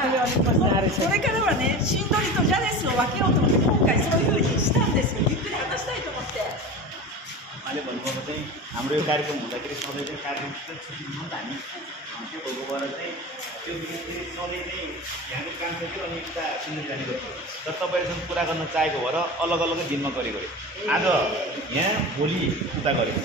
これからはね、シンドリとジャネスを分けようと思って、今回そういうふうにしたんですよ。ゆっくり話したいと思って。मैले भन्नुभएको चाहिँ हाम्रो यो कार्यक्रम हुँदाखेरि सधैँ चाहिँ कार्यक्रम छुट्टी दिनु नि त हामी त्यो भएको भएर चाहिँ त्यो सधैँ चाहिँ यहाँको काम थियो अनि उता सिन्धुली जाने गर्थ्यो तर तपाईँहरूसँग कुरा गर्न चाहेको भएर अलग अलगै दिनमा गरेको आज यहाँ भोलि उता गरेको